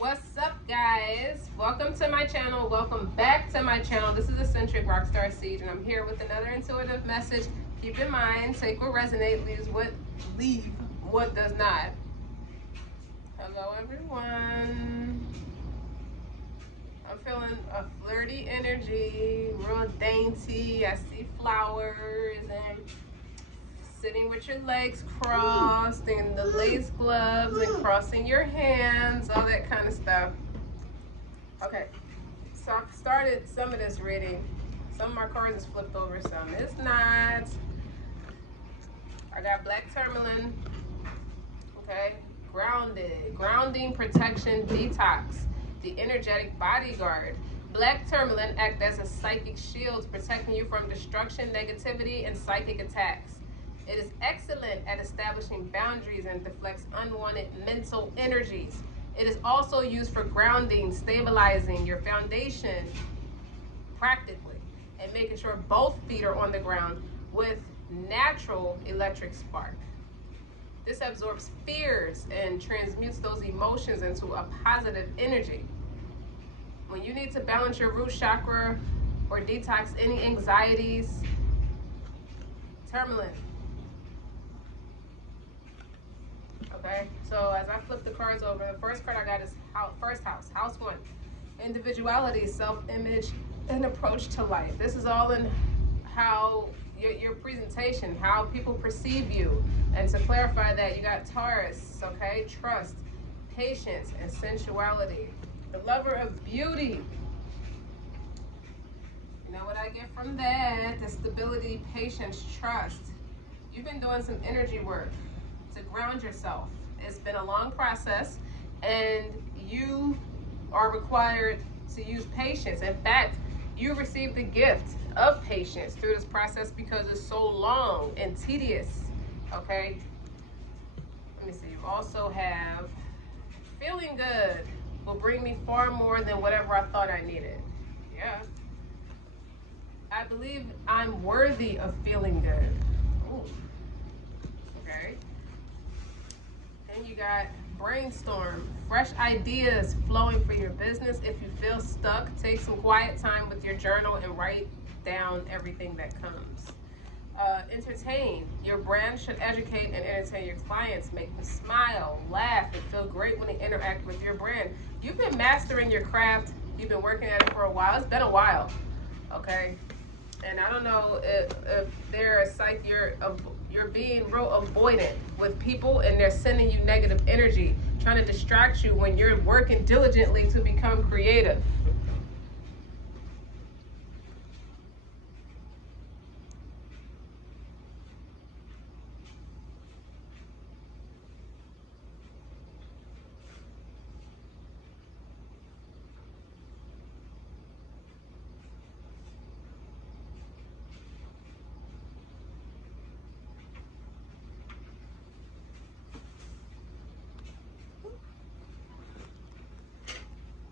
What's up, guys? Welcome to my channel. Welcome back to my channel. This is Eccentric RockStar'Seed, and I'm here with another intuitive message. Keep in mind, take what resonates, leave what does not. Hello, everyone. I'm feeling a flirty energy, real dainty. I see flowers and sitting with your legs crossed and the lace gloves and crossing your hands, all that kind of stuff. Okay, so I've started some of this reading. Some of my cards is flipped over, some is not. I got black tourmaline, okay, grounded, grounding, protection, detox, the energetic bodyguard. Black tourmaline acts as a psychic shield, protecting you from destruction, negativity, and psychic attacks. It is excellent at establishing boundaries and deflects unwanted mental energies. It is also used for grounding, stabilizing your foundation practically, and making sure both feet are on the ground with natural electric spark. This absorbs fears and transmutes those emotions into a positive energy. When you need to balance your root chakra or detox any anxieties, tourmaline. Okay, so as I flip the cards over, the first card I got is first house, house 1. Individuality, self-image, and approach to life. This is all in how your presentation, how people perceive you. And to clarify that, you got Taurus, okay? Trust, patience, and sensuality. The lover of beauty. You know what I get from that? The stability, patience, trust. You've been doing some energy work to ground yourself. It's been a long process, and you are required to use patience. In fact, you received the gift of patience through this process because it's so long and tedious, okay? Let me see. You also have feeling good will bring me far more than whatever I thought I needed. Yeah. I believe I'm worthy of feeling good. Ooh. Okay. And you got brainstorm, fresh ideas flowing for your business. If you feel stuck, take some quiet time with your journal and write down everything that comes. Entertain. Your brand should educate and entertain your clients, make them smile, laugh, and feel great when they interact with your brand. You've been mastering your craft. You've been working at it for a while. It's been a while, okay? And I don't know if they're a psych, you're being real avoidant with people, and they're sending you negative energy, trying to distract you when you're working diligently to become creative.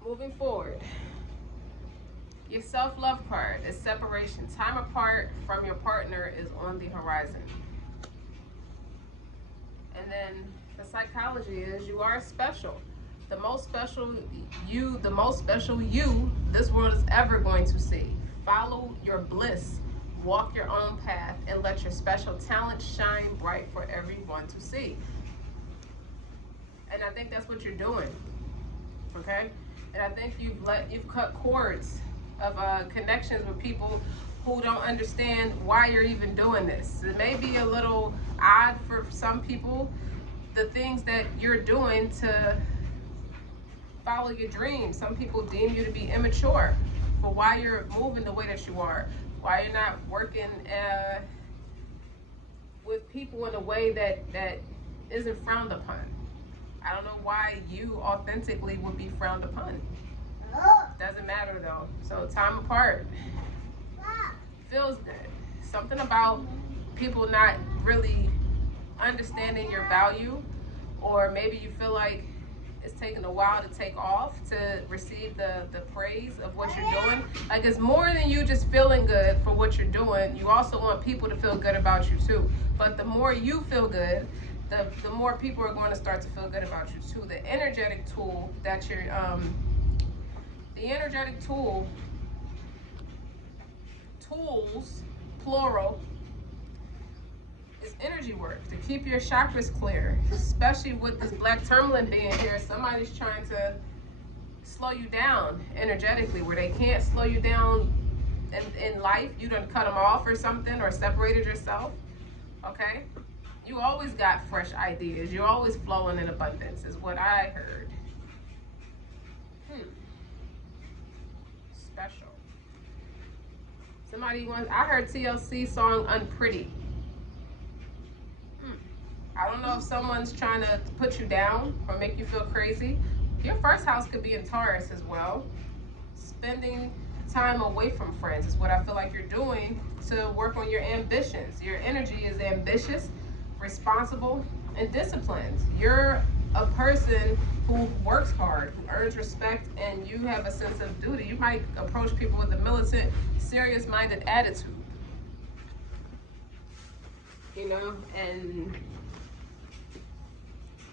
Moving forward, your self-love card is separation. Time apart from your partner is on the horizon. And then the psychology is you are special. The most special you this world is ever going to see. Follow your bliss, walk your own path, and let your special talent shine bright for everyone to see. And I think that's what you're doing, okay? And I think you've cut cords of connections with people who don't understand why you're even doing this. It may be a little odd for some people, the things that you're doing to follow your dreams. Some people deem you to be immature for why you're moving the way that you are, why you're not working with people in a way that isn't frowned upon. I don't know why you authentically would be frowned upon. Doesn't matter though. So time apart feels good. Something about people not really understanding your value, or maybe you feel like it's taking a while to take off to receive the praise of what you're doing. Like, it's more than you just feeling good for what you're doing. You also want people to feel good about you too. But the more you feel good, the more people are going to start to feel good about you too. The energetic tool that you're, the energetic tools, plural, is energy work to keep your chakras clear, especially with this black tourmaline being here. Somebody's trying to slow you down energetically, where they can't slow you down in life. You done cut them off or something, or separated yourself. Okay, you always got fresh ideas. You're always flowing in abundance, is what I heard. Special. Somebody wants. I heard TLC song "Unpretty." I don't know if someone's trying to put you down or make you feel crazy. Your first house could be in Taurus as well. Spending time away from friends is what I feel like you're doing to work on your ambitions. Your energy is ambitious, responsible, and disciplined. You're a person who works hard, who earns respect, and you have a sense of duty. You might approach people with a militant, serious-minded attitude. You know, and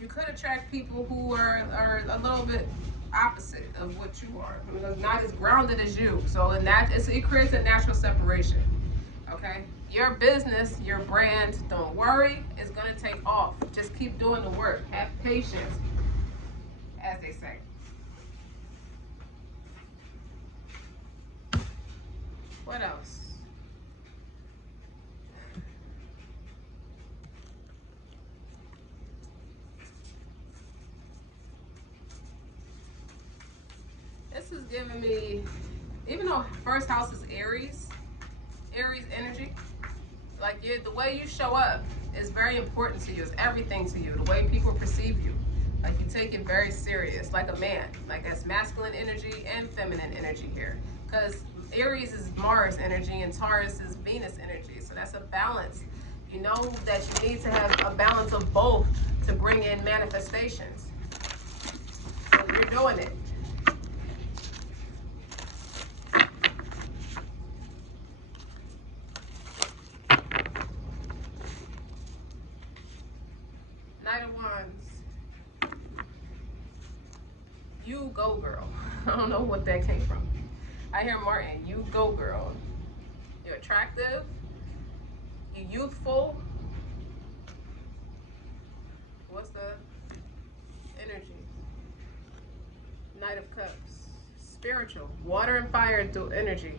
you could attract people who are a little bit opposite of what you are, not as grounded as you. So in that, it creates a natural separation. Okay, your business, your brand, don't worry, it's gonna take off. Just keep doing the work. Have patience, as they say. What else? This is giving me, even though first house is Aries energy, like the way you show up is very important to you. It's everything to you. The way people perceive you, like you take it very serious, like a man. Like that's masculine energy and feminine energy here. Because Aries is Mars energy and Taurus is Venus energy. So that's a balance. You know that you need to have a balance of both to bring in manifestations. So you're doing it. Knight of Wands. You go, girl. I don't know what that came from. I hear Martin. You go, girl. You're attractive. You're youthful. What's the energy? Knight of Cups. Spiritual. Water and fire through energy.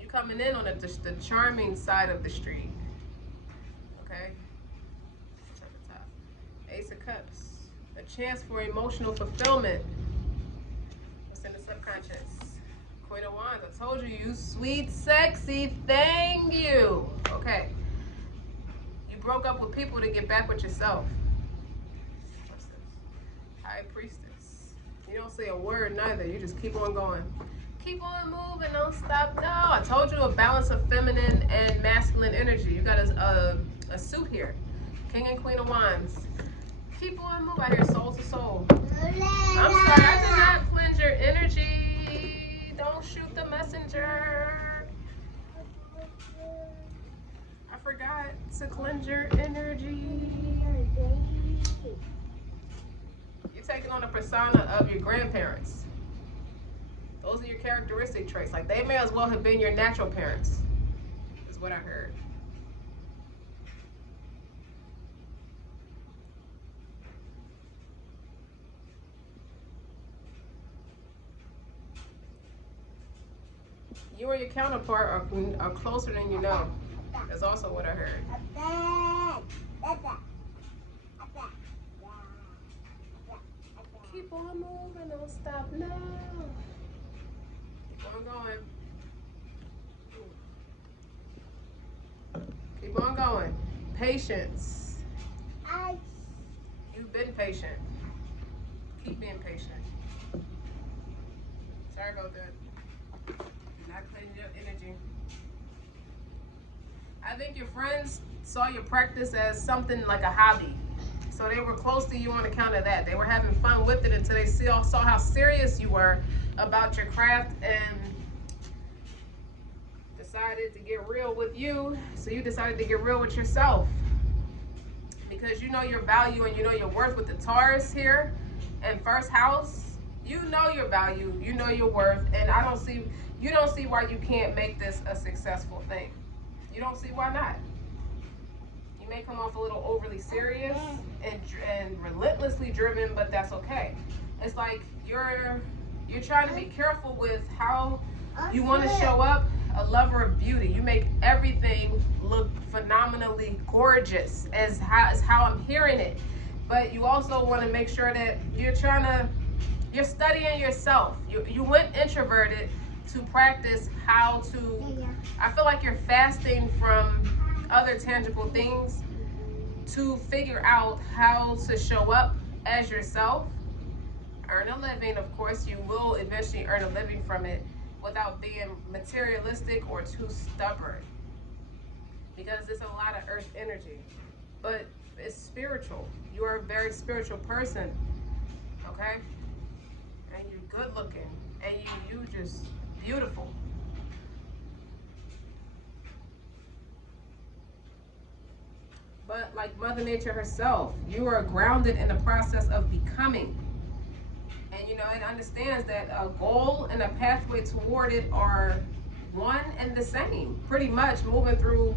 You coming in on the charming side of the street. Okay? Ace of Cups, a chance for emotional fulfillment. What's in the subconscious? Queen of Wands, I told you, you sweet, sexy, thank you. Okay. You broke up with people to get back with yourself. What's this? High Priestess. You don't say a word neither, you just keep on going. Keep on moving, don't stop. No, I told you a balance of feminine and masculine energy. You got a suit here. King and Queen of Wands. Keep on moving. I hear soul to soul. I'm sorry, I did not cleanse your energy. Don't shoot the messenger. I forgot to cleanse your energy. You're taking on a persona of your grandparents. Those are your characteristic traits. Like they may as well have been your natural parents, is what I heard. You and your counterpart are closer than you know. That's also what I heard. Keep on moving, don't stop now. Keep on going. Keep on going. Patience. You've been patient. Keep being patient. Sorry about that. Not cleaning your energy. I think your friends saw your practice as something like a hobby. So they were close to you on account of that. They were having fun with it until they saw how serious you were about your craft and decided to get real with you. So you decided to get real with yourself. because you know your value and you know your worth with the Taurus here and first house. You know your value, you know your worth, and you don't see why you can't make this a successful thing. You don't see why not. You may come off a little overly serious and relentlessly driven, but that's okay. It's like you're trying to be careful with how you want to show up, a lover of beauty. You make everything look phenomenally gorgeous, as how I'm hearing it. But you also want to make sure that you're studying yourself. You went introverted to practice how to, I feel like you're fasting from other tangible things to figure out how to show up as yourself, earn a living. Of course, you will eventually earn a living from it without being materialistic or too stubborn, because it's a lot of earth energy, but it's spiritual. You are a very spiritual person, okay? And you're good looking, and you just beautiful. But like Mother Nature herself, you are grounded in the process of becoming. And you know, it understands that a goal and a pathway toward it are one and the same. Pretty much moving through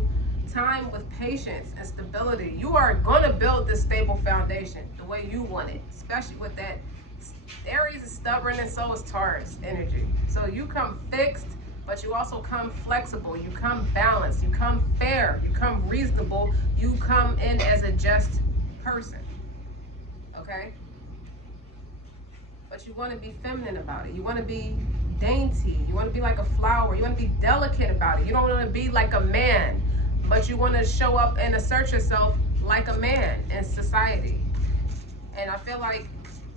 time with patience and stability. You are gonna build this stable foundation the way you want it, especially with that. Aries is stubborn and so is Taurus energy. So you come fixed, but you also come flexible. You come balanced. You come fair. You come reasonable. You come in as a just person. Okay? But you want to be feminine about it. You want to be dainty. You want to be like a flower. You want to be delicate about it. You don't want to be like a man, but you want to show up and assert yourself like a man in society. And I feel like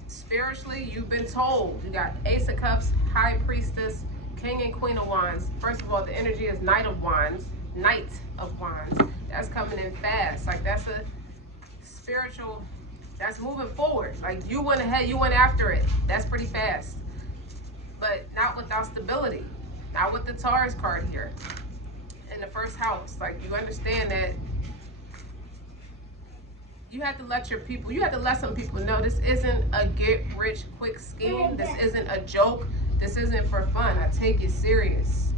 spiritually, you've been told. You got Ace of Cups, High Priestess, King and Queen of Wands. First of all, the energy is Knight of Wands. Knight of Wands. That's coming in fast. Like, that's a spiritual, that's moving forward. Like, you went ahead, you went after it. That's pretty fast. But not without stability. Not with the Taurus card here in the first house. Like, you understand that you have to let some people know this isn't a get rich quick scheme. This isn't a joke. This isn't for fun. I take it serious.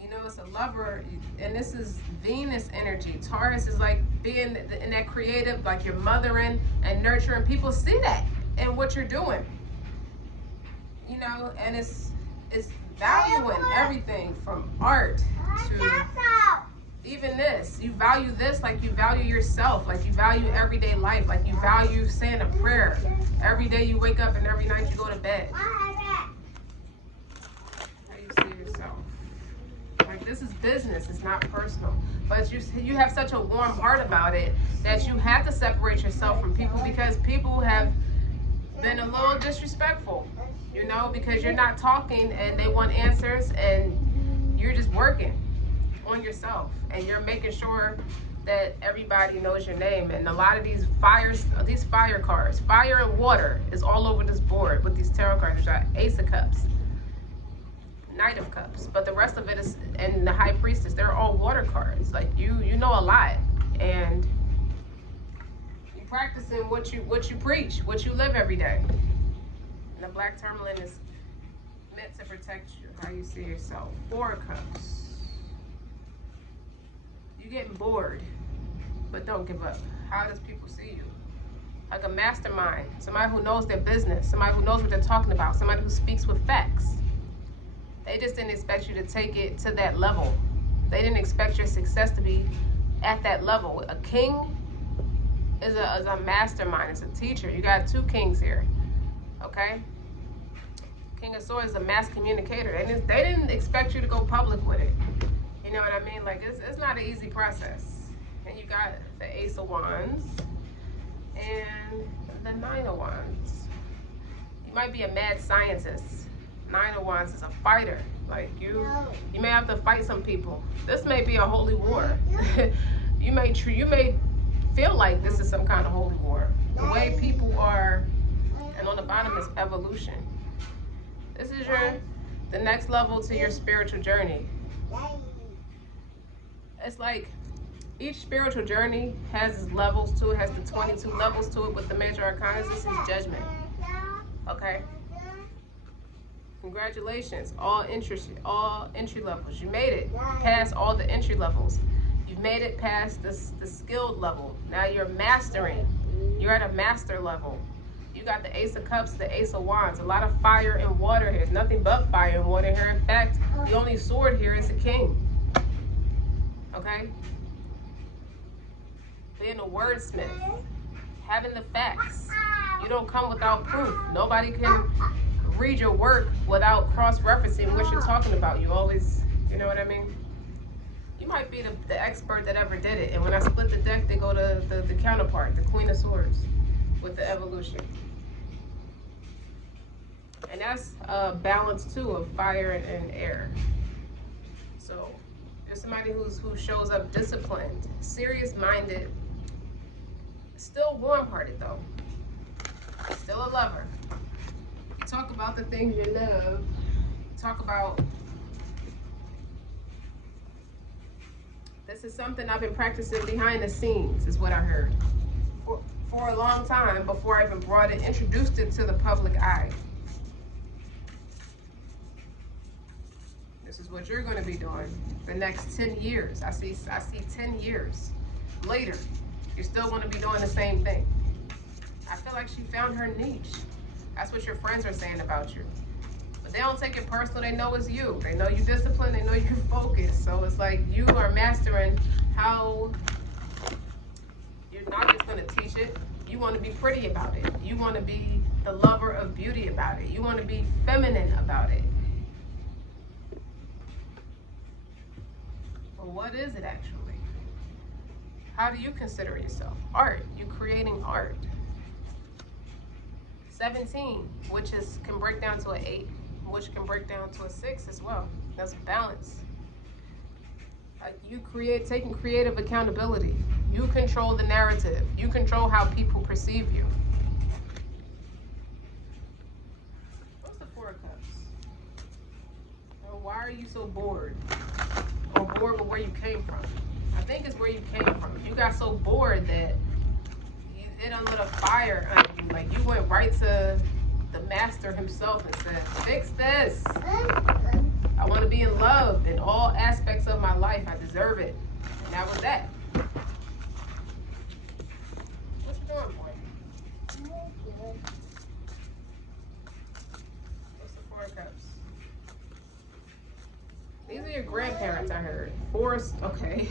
You know, it's a lover, and this is Venus energy. Taurus is like being in that creative, like you're mothering and nurturing. People see that in what you're doing. You know, and it's valuing everything from art to even this. You value this like you value yourself, like you value everyday life, like you value saying a prayer every day you wake up and every night you go to bed. How you see yourself. Like, this is business, it's not personal. But you have such a warm heart about it that you have to separate yourself from people, because people have been a little disrespectful, you know, because you're not talking and they want answers, and you're just working on yourself, and you're making sure that everybody knows your name. And a lot of these fire cards, fire and water is all over this board with these tarot cards. You got Ace of Cups, Knight of Cups, but the rest of it is, and the High Priestess, they're all water cards. Like, you know a lot, and you practicing what you preach, what you live every day. And the black tourmaline is meant to protect you. How you see yourself. Four of Cups. You're getting bored, but don't give up. How does people see you? Like a mastermind, somebody who knows their business, somebody who knows what they're talking about, somebody who speaks with facts. They just didn't expect you to take it to that level. They didn't expect your success to be at that level. A king is a mastermind, it's a teacher. You got two kings here, okay? King of Swords is a mass communicator. They didn't expect you to go public with it. You know what I mean? Like, it's not an easy process. And you got the Ace of Wands and the Nine of Wands. You might be a mad scientist. Nine of Wands is a fighter. Like, you may have to fight some people. This may be a holy war. you may feel like this is some kind of holy war. The way people are, and on the bottom is evolution. This is the next level to your spiritual journey. It's like Each spiritual journey has its levels to it, has the 22 levels to it. With the major arcana, this is judgment. Okay? Congratulations, all entry levels. You made it past all the entry levels. You've made it past the skilled level. Now you're mastering. You're at a master level. You got the Ace of Cups, the Ace of Wands. A lot of fire and water here. There's nothing but fire and water here. In fact, the only sword here is the King. Okay? Being a wordsmith. Having the facts. You don't come without proof. Nobody can read your work without cross-referencing what you're talking about. You always, you know what I mean? You might be the expert that ever did it. And when I split the deck, they go to the counterpart, the Queen of Swords, with the evolution. And that's a balance too of fire and air. So there's somebody who shows up disciplined, serious-minded, still warm-hearted though, still a lover. Talk about the things you love. Talk about, this is something I've been practicing behind the scenes, is what I heard. For a long time, before I even brought it, introduced it to the public eye. This is what you're going to be doing the next 10 years. I see 10 years later, you're still going to be doing the same thing. I feel like she found her niche. That's what your friends are saying about you. But they don't take it personal. They know it's you. They know you're disciplined. They know you're focused. So it's like you are mastering how you're not just going to teach it. You want to be pretty about it. You want to be the lover of beauty about it. You want to be feminine about it. Well, what is it actually? How do you consider yourself? Art. You're creating art. 17, which can break down to an 8, which can break down to a 6 as well. That's balance. You taking creative accountability. You control the narrative. You control how people perceive you. What's the Four of Cups? Well, why are you so bored? Or bored with where you came from? I think it's where you came from. You got so bored that it lit a fire under you. Like you went right to the master himself and said, fix this. I want to be in love in all aspects of my life. I deserve it. And that was that. What you doing, boy? What's the Four of Cups? These are your grandparents, I heard. Okay.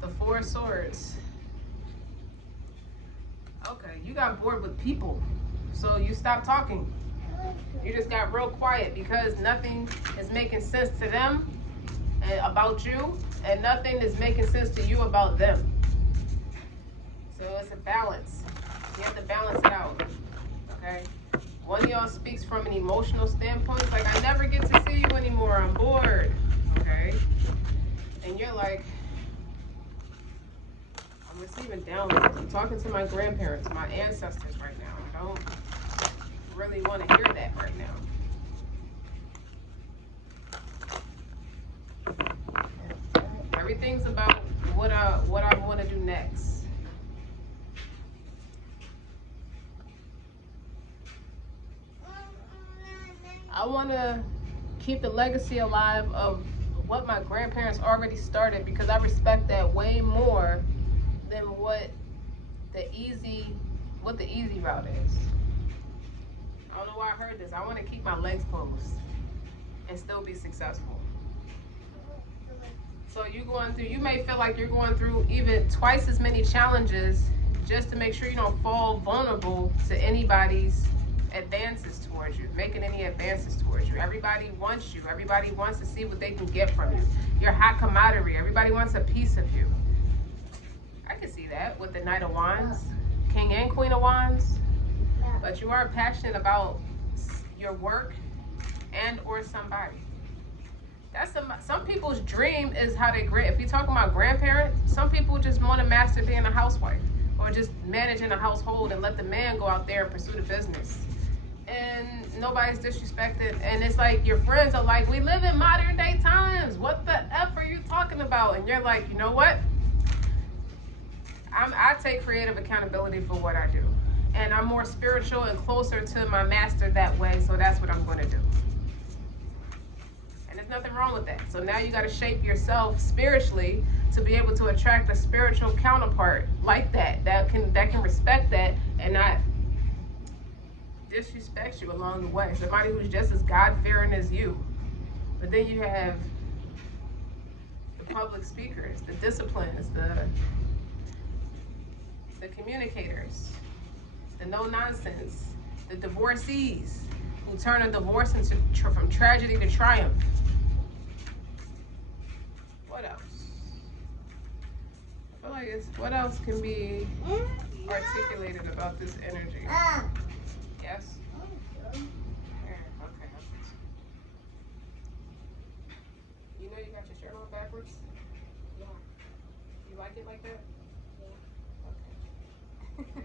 The Four of Swords. Okay, you got bored with people, so you stopped talking. You just got real quiet because nothing is making sense to them and about you, and nothing is making sense to you about them. So it's a balance. You have to balance it out, okay? One of y'all speaks from an emotional standpoint. It's like, I never get to see you anymore. I'm bored, okay? And you're like, I'm receiving downloads. I'm talking to my grandparents, my ancestors right now. I don't really want to hear that right now. Everything's about what I want to do next. I want to keep the legacy alive of what my grandparents already started, because I respect that way more than what the easy route is. I don't know why I heard this. I want to keep my legs closed and still be successful. So you may feel like you're going through even twice as many challenges just to make sure you don't fall vulnerable to anybody's advances towards you, making any advances towards you. Everybody wants you. Everybody wants to see what they can get from you. You're hot commodity. Everybody wants a piece of you. I can see that with the Knight of Wands, King and Queen of Wands. But you are passionate about your work and or somebody. That's some people's dream is how they if you're talking about grandparents, some people just want to master being a housewife or just managing a household and let the man go out there and pursue the business. And nobody's disrespected. And it's like your friends are like, we live in modern day times. What the F are you talking about? And you're like, you know what? I take creative accountability for what I do. And I'm more spiritual and closer to my master that way, so that's what I'm going to do. And there's nothing wrong with that. So now you got to shape yourself spiritually to be able to attract a spiritual counterpart like that can respect that and not disrespect you along the way. Somebody who's just as God-fearing as you. But then you have the public speakers, the disciplines, the communicators, the no-nonsense, the divorcees who turn a divorce into from tragedy to triumph. What else? I feel like what else can be articulated about this energy? Yes? Okay. You know you got your shirt on backwards? Yeah. You like it like that? Yeah. Okay.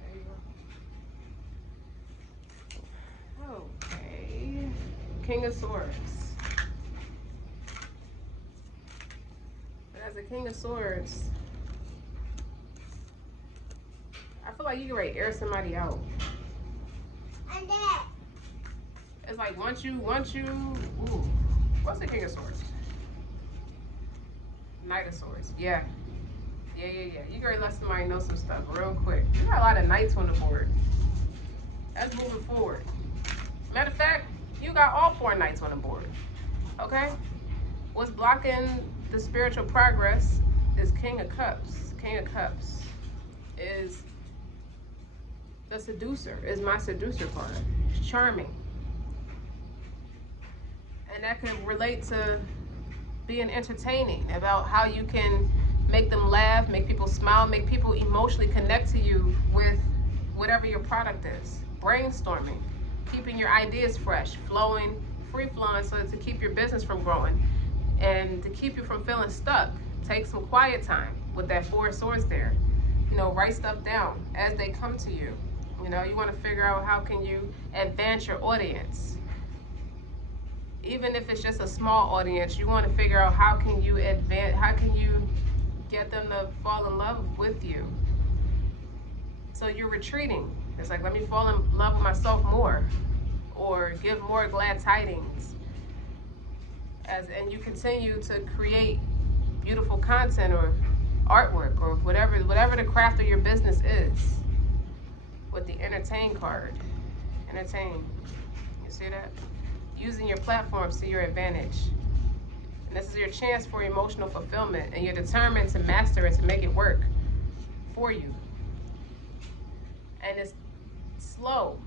There you go. Okay. King of Swords. But as a King of Swords, I feel like you can ready to air somebody out. It's like once you, ooh, what's the King of Swords? Knight of Swords, yeah. Yeah. You gotta let somebody know some stuff real quick. You got a lot of knights on the board. That's moving forward. Matter of fact, you got all 4 knights on the board, okay? What's blocking the spiritual progress is King of Cups. King of Cups is the seducer, is my seducer card. It's charming. And that could relate to being entertaining, about how you can make them laugh, make people smile, make people emotionally connect to you with whatever your product is. Brainstorming, keeping your ideas fresh, flowing, free flowing, so to keep your business from growing and to keep you from feeling stuck. Take some quiet time with that 4 of Swords there. You know, write stuff down as they come to you. You know, you want to figure out how can you advance your audience. Even if it's just a small audience, you want to figure out how can you get them to fall in love with you. So you're retreating. It's like, let me fall in love with myself more, or give more glad tidings. And you continue to create beautiful content or artwork or whatever the craft of your business is. With the entertain card. Entertain. You see that? Using your platforms to your advantage. And this is your chance for emotional fulfillment, and you're determined to master it, to make it work for you. And it's slow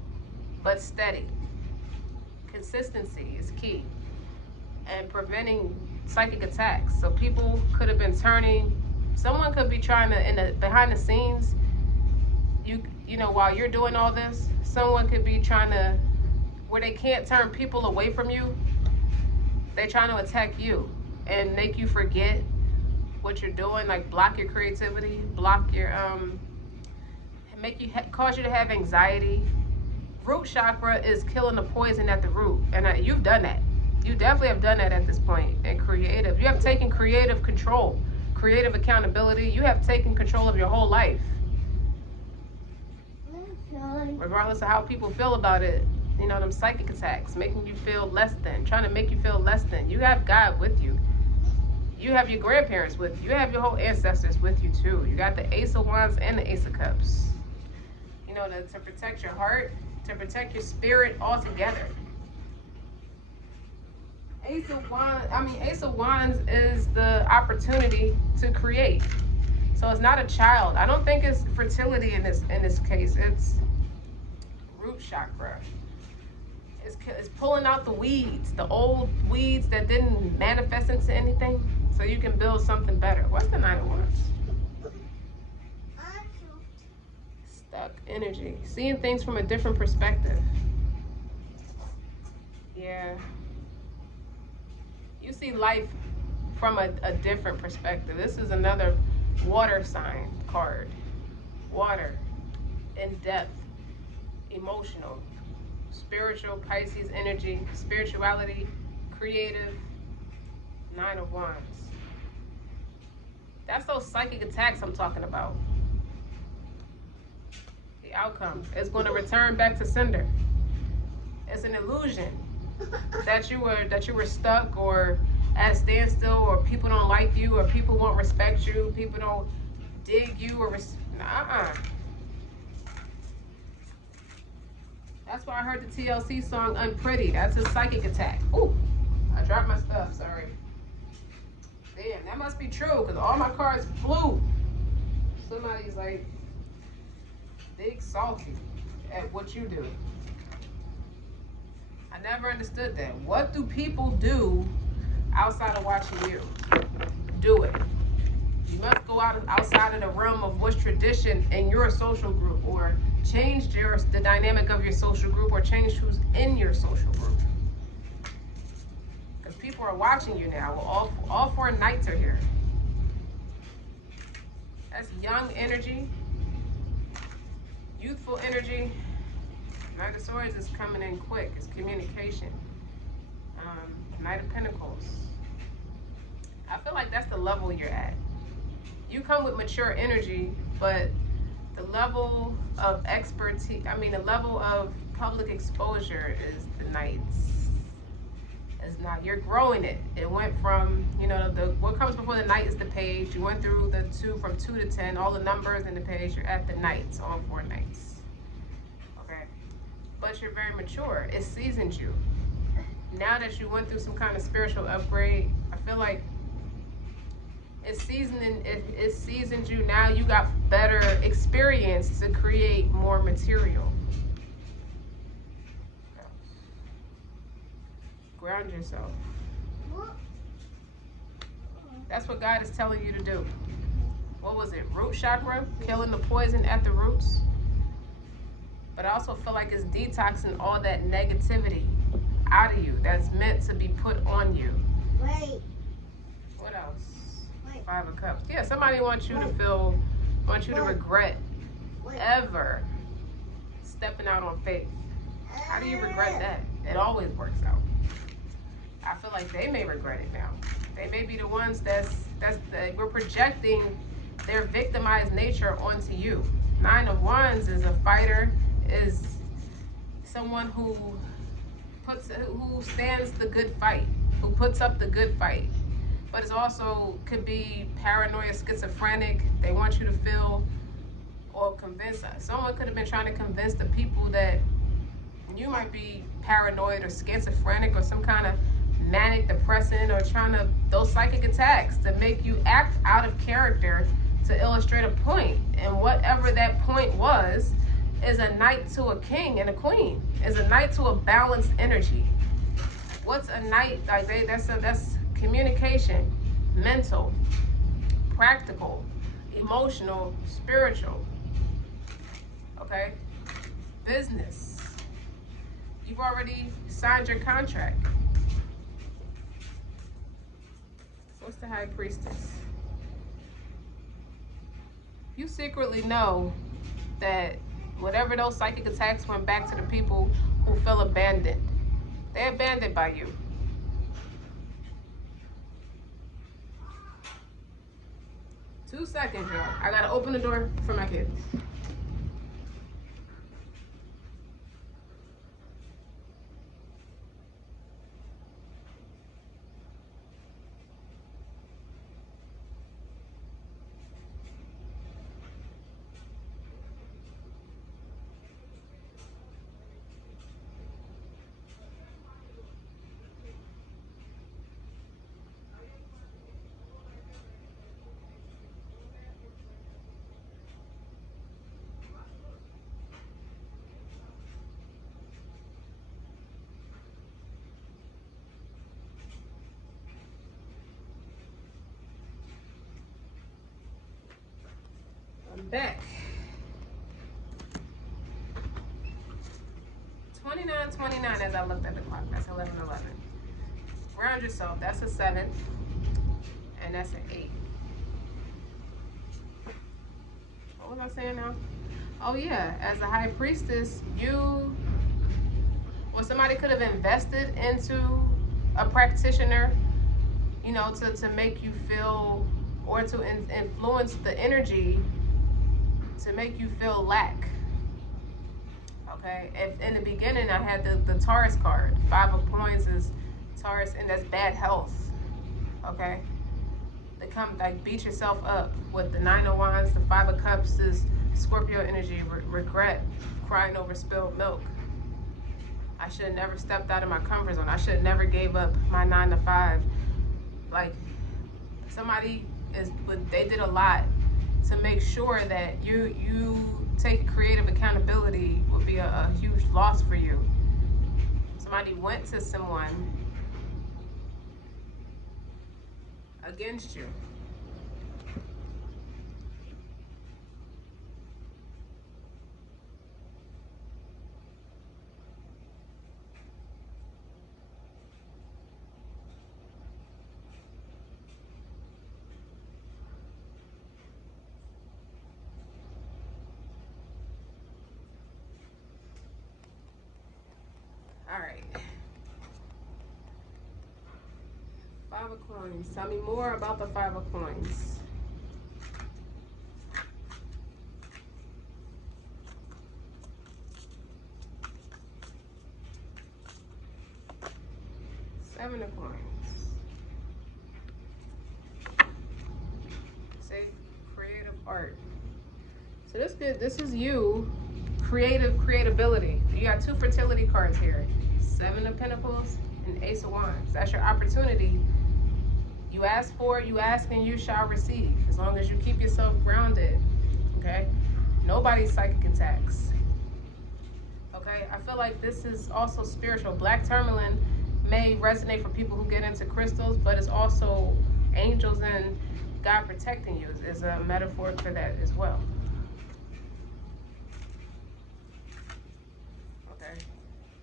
but steady. Consistency is key. And preventing psychic attacks. So people could have been someone could be trying to, behind the scenes, you know, while you're doing all this, someone could be trying to, where they can't turn people away from you, they're trying to attack you and make you forget what you're doing, like block your creativity, block your, cause you to have anxiety. Root chakra is killing the poison at the root, and you've done that. You definitely have done that at this point. And creative, you have taken creative control, creative accountability. You have taken control of your whole life. Regardless of how people feel about it, you know, them psychic attacks, making you feel less than, trying to make you feel less than. You have God with you. You have your grandparents with you. You have your whole ancestors with you too. You got the Ace of Wands and the Ace of Cups. You know, to protect your heart, to protect your spirit altogether. Ace of Wands is the opportunity to create. So it's not a child. I don't think it's fertility in this case. It's root chakra. It's pulling out the weeds, the old weeds that didn't manifest into anything, so you can build something better. What's the Nine of Wands? Stuck energy. Seeing things from a different perspective. Yeah. You see life from a different perspective. This is another water sign card. Water. In depth. Emotional. Spiritual, Pisces energy, spirituality, creative, Nine of Wands. That's those psychic attacks I'm talking about. The outcome is going to return back to sender. It's an illusion that you were stuck or at a standstill, or people don't like you, or people won't respect you, people don't dig you, or That's why I heard the TLC song Unpretty. That's a psychic attack. Ooh, I dropped my stuff, sorry. Damn, that must be true, because all my cards flew. Somebody's like big salty at what you do. I never understood that. What do people do outside of watching you? Do it. You must go outside of the realm of what's tradition in your social group, or change the dynamic of your social group, or change who's in your social group. Because people are watching you now. All 4 knights are here. That's young energy, youthful energy. Knight of Swords is coming in quick. It's communication. Knight of Pentacles. I feel like that's the level you're at. You come with mature energy, but the level of expertise, the level of public exposure is the Knights. It's not. You're growing it. It went from, what comes before the Knight is the Page. You went through the 2, from 2 to 10, all the numbers in the page. You're at the Knights, all 4 Knights. Okay. But you're very mature. It seasons you. Now that you went through some kind of spiritual upgrade, I feel like it seasoned you. Now you got better experience to create more material. Ground yourself. That's what God is telling you to do. What was it? Root chakra? Killing the poison at the roots. But I also feel like it's detoxing all that negativity out of you that's meant to be put on you. Wait. What else? 5 of Cups. Yeah, somebody wants you to regret ever stepping out on faith. How do you regret that? It always works out. I feel like they may regret it now. They may be the ones we're projecting their victimized nature onto you. 9 of Wands is a fighter, is someone who stands the good fight, who puts up the good fight. But it also could be paranoia, schizophrenic. They want you to feel or convince us. Someone could have been trying to convince the people that you might be paranoid or schizophrenic or some kind of manic depressant, or those psychic attacks to make you act out of character to illustrate a point. And whatever that point was is a knight to a king and a queen, is a knight to a balanced energy. What's a knight? Like that's communication, mental, practical, emotional, spiritual. Okay? Business. You've already signed your contract. What's the High Priestess? You secretly know that whatever those psychic attacks went back to the people who feel abandoned. They're abandoned by you. Two seconds, y'all. I gotta open the door for my kids. I'm back. 29:29 as I looked at the clock. That's 11:11. Ground yourself. That's a 7. And that's an 8. What was I saying now? Oh yeah, as a High Priestess, somebody could have invested into a practitioner, to make you feel or to influence the energy to make you feel lack. Okay, if in the beginning I had the Taurus card, 5 of coins is Taurus, and that's bad health. Okay, they come like beat yourself up. With the 9 of wands, the 5 of cups is Scorpio energy, regret, crying over spilled milk. I should have never stepped out of my comfort zone. I should have never gave up my 9 to 5. Like, somebody they did a lot to make sure that you take creative accountability would be a huge loss for you. Somebody went to someone against you. All right. 5 of coins. Tell me more about the 5 of coins. Seven of coins. Say creative art. So this is you, creatability. You got 2 fertility cards here. 7 of Pentacles and Ace of Wands. That's your opportunity. You ask for it, you ask and you shall receive. As long as you keep yourself grounded. Okay? Nobody's psychic attacks. Okay? I feel like this is also spiritual. Black tourmaline may resonate for people who get into crystals, but it's also angels and God protecting you is a metaphor for that as well. Okay?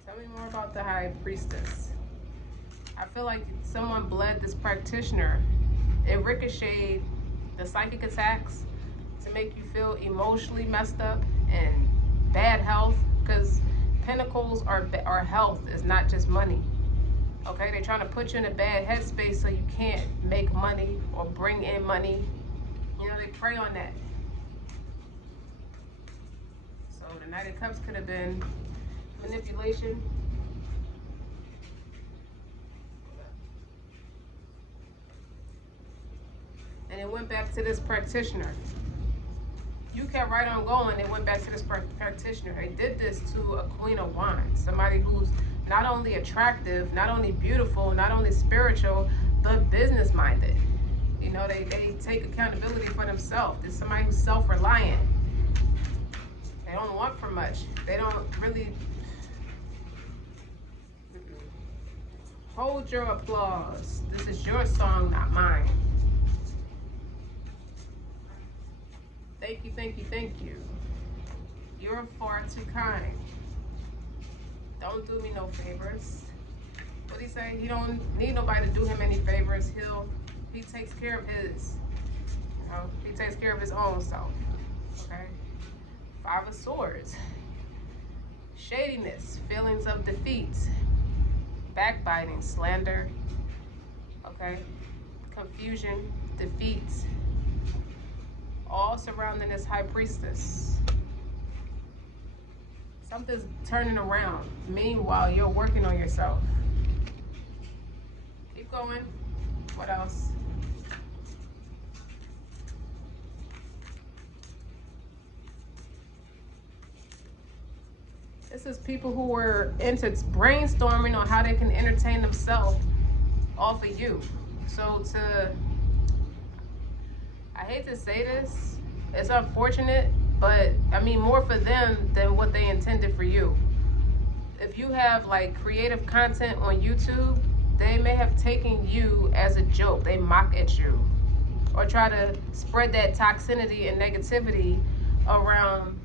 Tell me more about the High Priestess. I feel like someone bled this practitioner. It ricocheted the psychic attacks to make you feel emotionally messed up and bad health, because pentacles are health, is not just money. Okay, they're trying to put you in a bad headspace so you can't make money or bring in money. You know, they prey on that. So the Knight of Cups could have been manipulation. And it went back to this practitioner. You kept right on going. It went back to this practitioner. They did this to a Queen of Wands, somebody who's not only attractive, not only beautiful, not only spiritual, but business minded. You know, they take accountability for themselves. There's somebody who's self-reliant. They don't want for much. They don't really hold your applause. This is your song, not mine. Thank you, thank you, thank you. You're far too kind. Don't do me no favors. What he say? He don't need nobody to do him any favors. He takes care of his. You know, he takes care of his own self. Okay? 5 of Swords. Shadiness, feelings of defeat, backbiting, slander. Okay? Confusion, defeat. All surrounding this High Priestess. Something's turning around. Meanwhile, you're working on yourself. Keep going. What else? This is people who were into brainstorming on how they can entertain themselves off of you. So I hate to say this, it's unfortunate, but I mean more for them than what they intended for you. If you have like creative content on YouTube, they may have taken you as a joke. They mock at you or try to spread that toxicity and negativity around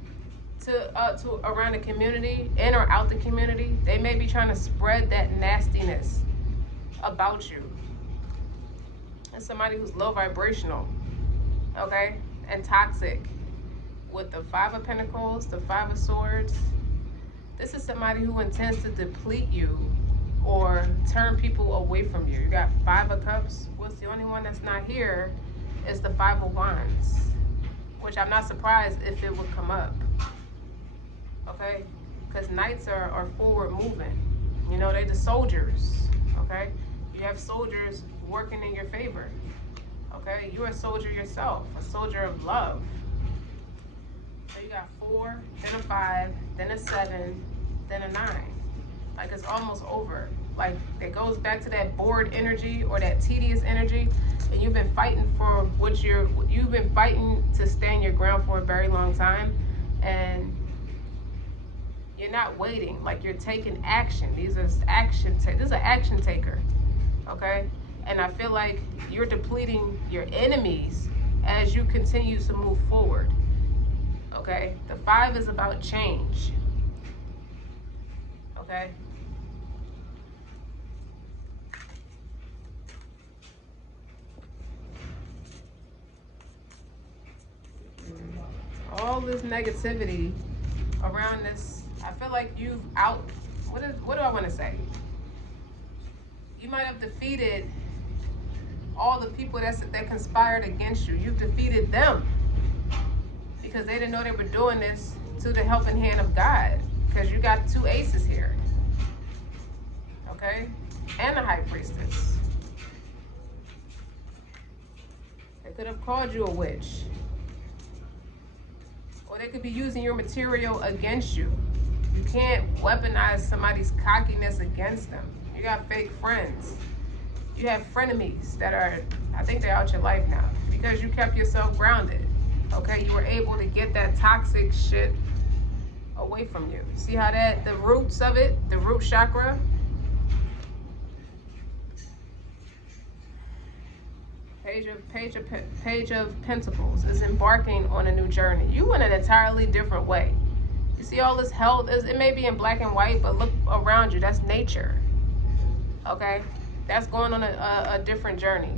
around the community, in or out the community. They may be trying to spread that nastiness about you. It's somebody who's low vibrational, okay, and toxic. With the 5 of Pentacles, the 5 of Swords, this is somebody who intends to deplete you or turn people away from you. You got 5 of Cups. What's the only one that's not here is the Five of Wands, which I'm not surprised if it would come up. Okay? Because knights are forward moving. You know, they're the soldiers. Okay? You have soldiers working in your favor. Okay? You're a soldier yourself, a soldier of love. So you got 4, then a 5, then a 7, then a 9. Like, it's almost over. Like, it goes back to that bored energy or that tedious energy, and you've been fighting for what you've been fighting to stand your ground for a very long time, and you're not waiting. Like, you're taking action. This is an action taker, okay? And I feel like you're depleting your enemies as you continue to move forward, okay? The 5 is about change, okay? All this negativity around this, I feel like you've what do I want to say? You might have defeated all the people that conspired against you. You've defeated them because they didn't know they were doing this to the helping hand of God, because you got 2 aces here, okay? And a high priestess. They could have called you a witch. Or they could be using your material against you. You can't weaponize somebody's cockiness against them. You got fake friends. You have frenemies that are, I think they're out your life now, because you kept yourself grounded. Okay, you were able to get that toxic shit away from you. See how the roots of it, the root chakra, Page of Pentacles is embarking on a new journey. You in an entirely different way. You see all this health, it may be in black and white, but look around you, that's nature. Okay? That's going on a different journey.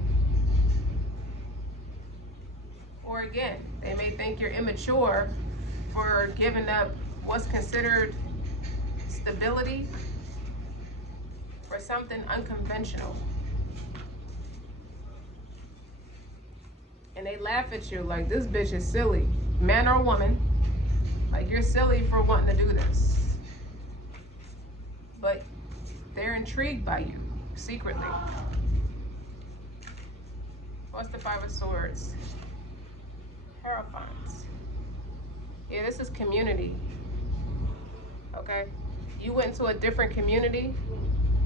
Or again, they may think you're immature for giving up what's considered stability for something unconventional. And they laugh at you like, this bitch is silly. Man or woman, like, you're silly for wanting to do this. But they're intrigued by you, secretly. What's the 5 of Swords? Hierophants. Yeah, this is community. Okay? You went into a different community.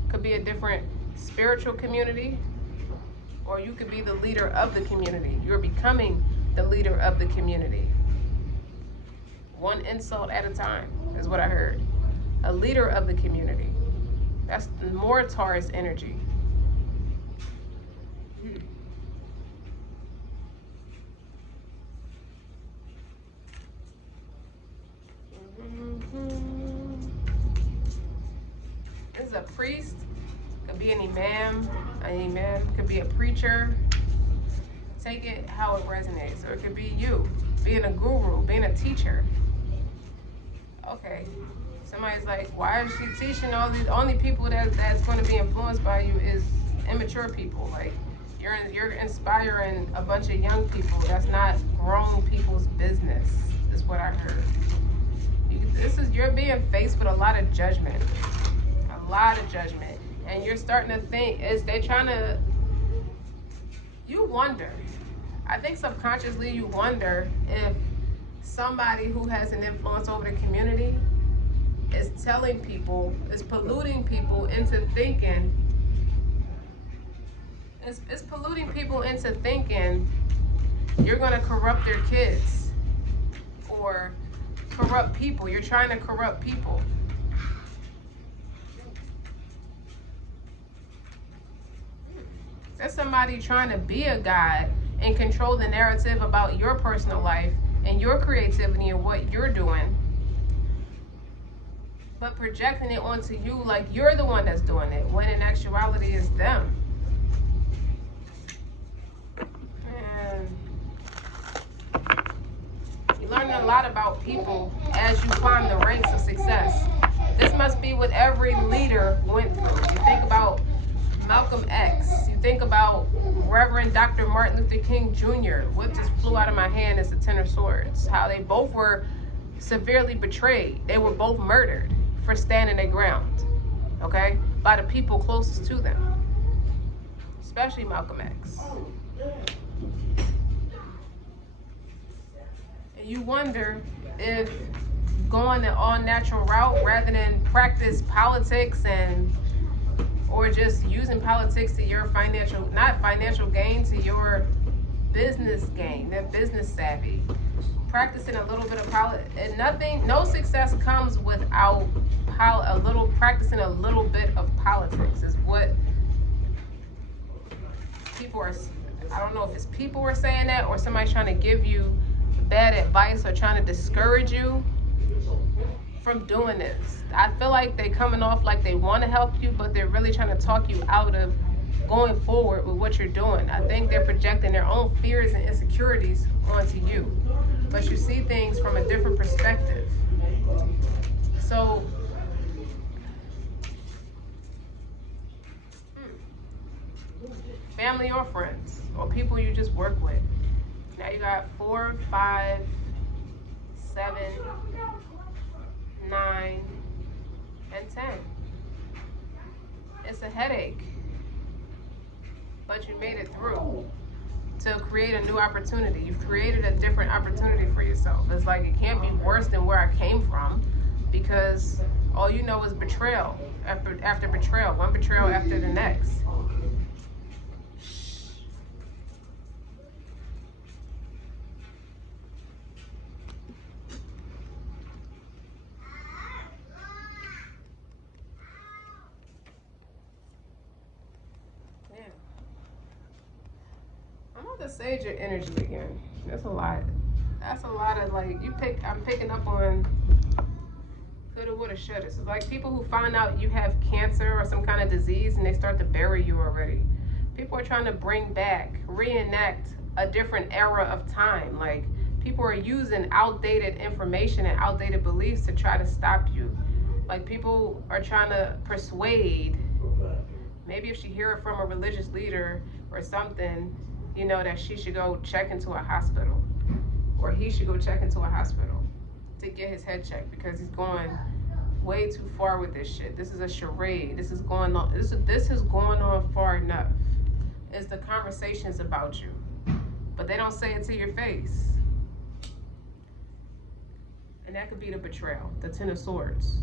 Could be a different spiritual community. Or you could be the leader of the community. You're becoming the leader of the community. One insult at a time is what I heard. A leader of the community. That's more Taurus energy. This is a priest. Could be an imam, could be a preacher. Take it how it resonates. Or it could be you, being a guru, being a teacher. Okay, somebody's like, why is she teaching all these? Only people that's going to be influenced by you is immature people. Like, you're inspiring a bunch of young people. That's not grown people's business, is what I heard. You're being faced with a lot of judgment. A lot of judgment. And you're starting to think, you wonder. I think subconsciously you wonder if somebody who has an influence over the community is telling people, is polluting people into thinking, it's polluting people into thinking you're gonna corrupt their kids or corrupt people. You're trying to corrupt people. There's somebody trying to be a god and control the narrative about your personal life and your creativity and what you're doing, but projecting it onto you like you're the one that's doing it, when in actuality it's them. And you're learning a lot about people as you climb the ranks of success. This must be what every leader went through. You think about Malcolm X, you think about Reverend Dr. Martin Luther King Jr. What just flew out of my hand is the Ten of Swords. How they both were severely betrayed. They were both murdered for standing their ground, okay, by the people closest to them, especially Malcolm X. And you wonder if going the all-natural route rather than practice politics or just using politics to your not financial gain, to your business gain, their business savvy. Practicing a little bit of politics, and no success comes without practicing a little bit of politics is what people are, I don't know if it's people are saying that or somebody's trying to give you bad advice or trying to discourage you from doing this. I feel like they're coming off like they want to help you, but they're really trying to talk you out of going forward with what you're doing. I think they're projecting their own fears and insecurities onto you, but you see things from a different perspective. So family or friends or people you just work with. Now you got 4, 5, 7, 9, and 10. It's a headache, but you made it through to create a new opportunity. You've created a different opportunity for yourself. It's like it can't be worse than where I came from, because all you know is betrayal after betrayal, one betrayal after the next. The Sage your energy again. That's a lot. That's a lot of like I'm picking up on coulda, woulda, shoulda. It's like people who find out you have cancer or some kind of disease and they start to bury you already. People are trying to reenact a different era of time. Like people are using outdated information and outdated beliefs to try to stop you. Like people are trying to persuade, maybe if she hear it from a religious leader or something, you know, that she should go check into a hospital, or he should go check into a hospital to get his head checked, because he's going way too far with this shit. This is a charade. This is going on. This is going on far enough. It's the conversations about you, but they don't say it to your face. And that could be the betrayal, the Ten of Swords.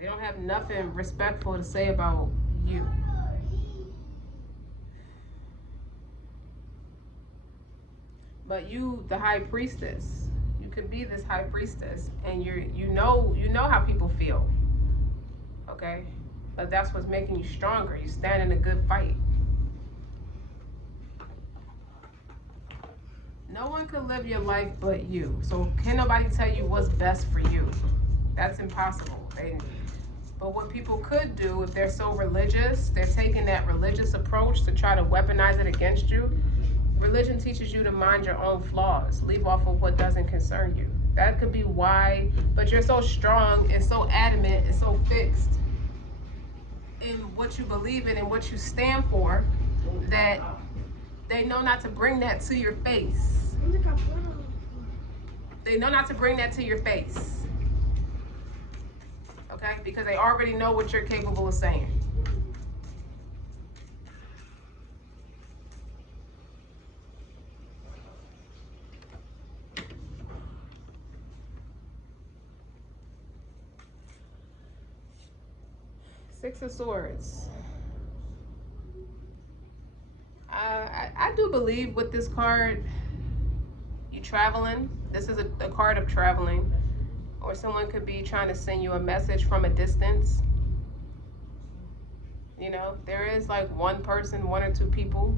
They don't have nothing respectful to say about you. But you, the high priestess, you could be this high priestess, and you know how people feel, okay? But that's what's making you stronger. You stand in a good fight. No one can live your life but you. So can nobody tell you what's best for you? That's impossible. But what people could do, if they're so religious, they're taking that religious approach to try to weaponize it against you. Religion teaches you to mind your own flaws. Leave off of what doesn't concern you. That could be why, but you're so strong and so adamant and so fixed in what you believe in and what you stand for, that they know not to bring that to your face. They know not to bring that to your face. Okay? Because they already know what you're capable of saying. Six of Swords. I do believe with this card, you traveling. This is a card of traveling. Or someone could be trying to send you a message from a distance. You know, there is like one person, one or two people,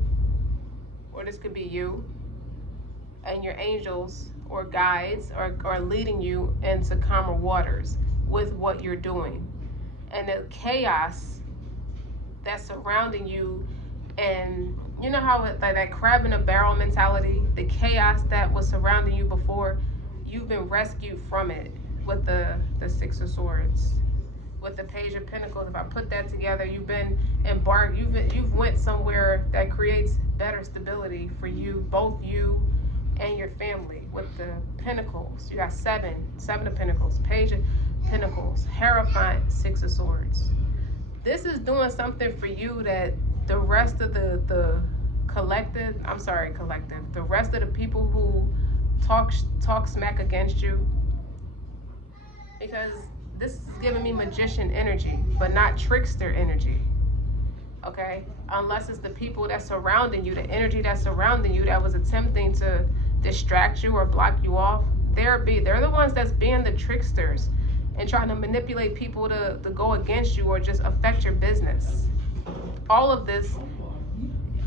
or this could be you, and your angels or guides are leading you into calmer waters with what you're doing. And the chaos that's surrounding you, and you know how it, like that crab in a barrel mentality, the chaos that was surrounding you before, you've been rescued from it with the Six of Swords. with the Page of Pentacles. If I put that together, you've been embarked, you've went somewhere that creates better stability for you, both you and your family. With the Pentacles, you got seven of Pentacles, Page of Pentacles, Hierophant, Six of Swords. This is doing something for you that the rest of the collective, the rest of the people who talk smack against you, because this is giving me magician energy, but not trickster energy. Okay? Unless it's the people that's surrounding you, the energy that's surrounding you that was attempting to distract you or block you off. They're the ones that's being the tricksters and trying to manipulate people to go against you or just affect your business. All of this,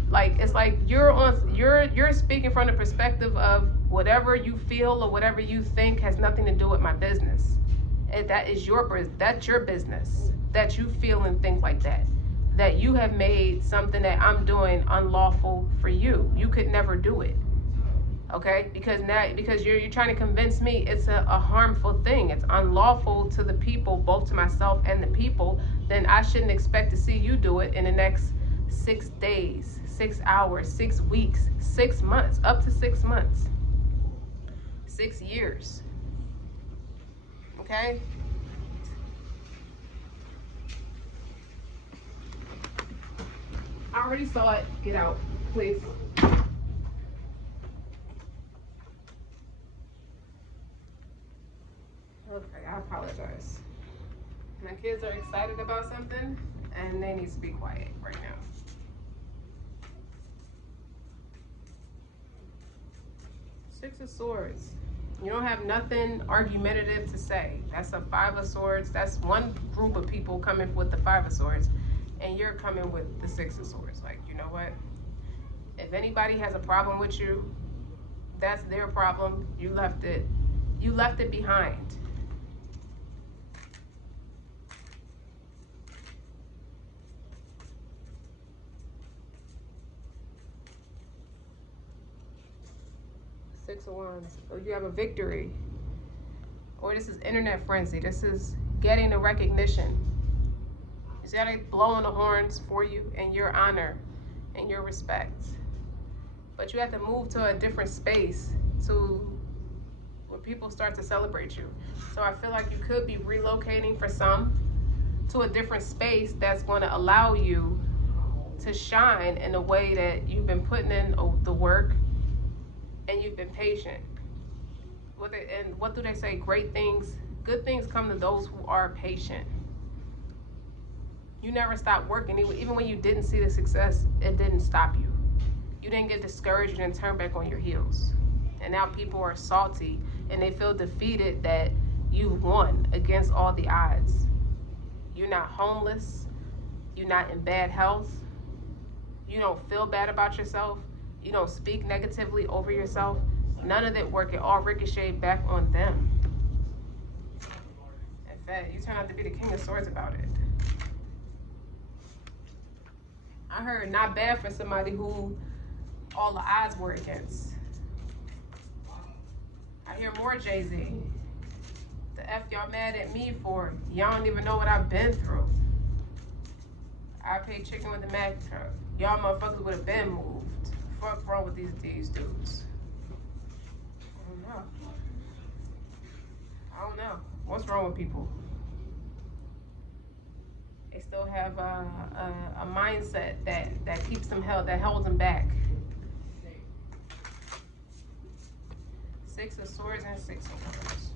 like, it's like you're speaking from the perspective of whatever you feel or whatever you think has nothing to do with my business. That's your business, that you feel and think like that. That you have made something that I'm doing unlawful for you. You could never do it. Okay? Because you're trying to convince me it's a harmful thing. It's unlawful to the people, both to myself and the people. Then I shouldn't expect to see you do it in the next 6 days, 6 hours, 6 weeks, 6 months, up to 6 months, 6 years. Okay? I already saw it. Get out, please. Okay, I apologize. My kids are excited about something and they need to be quiet right now. Six of Swords. You don't have nothing argumentative to say. That's a Five of Swords. That's one group of people coming with the Five of Swords, and you're coming with the Six of Swords. Like, you know what? If anybody has a problem with you, that's their problem. You left it behind. Six of Wands. So you have a victory. Or this is internet frenzy. This is getting the recognition. You see how they blowing the horns for you in your honor and your respect. But you have to move to a different space to where people start to celebrate you. So I feel like you could be relocating for some to a different space that's going to allow you to shine in a way that you've been putting in the work and you've been patient. And what do they say? Great things, good things come to those who are patient. You never stopped working. Even when you didn't see the success, it didn't stop you. You didn't get discouraged. You didn't turn back on your heels. And now people are salty and they feel defeated that you've won against all the odds. You're not homeless. You're not in bad health. You don't feel bad about yourself. You don't speak negatively over yourself. None of that work. It all ricocheted back on them. In fact, you turn out to be the King of Swords about it. I heard not bad for somebody who all the odds were against. I hear more Jay-Z. The F y'all mad at me for? Y'all don't even know what I've been through. I paid chicken with the Mac truck. Y'all motherfuckers would have been moved. Fuck wrong with these dudes? I don't know. What's wrong with people? They still have a mindset that keeps them held, that holds them back. Six of Swords and Six of Wands.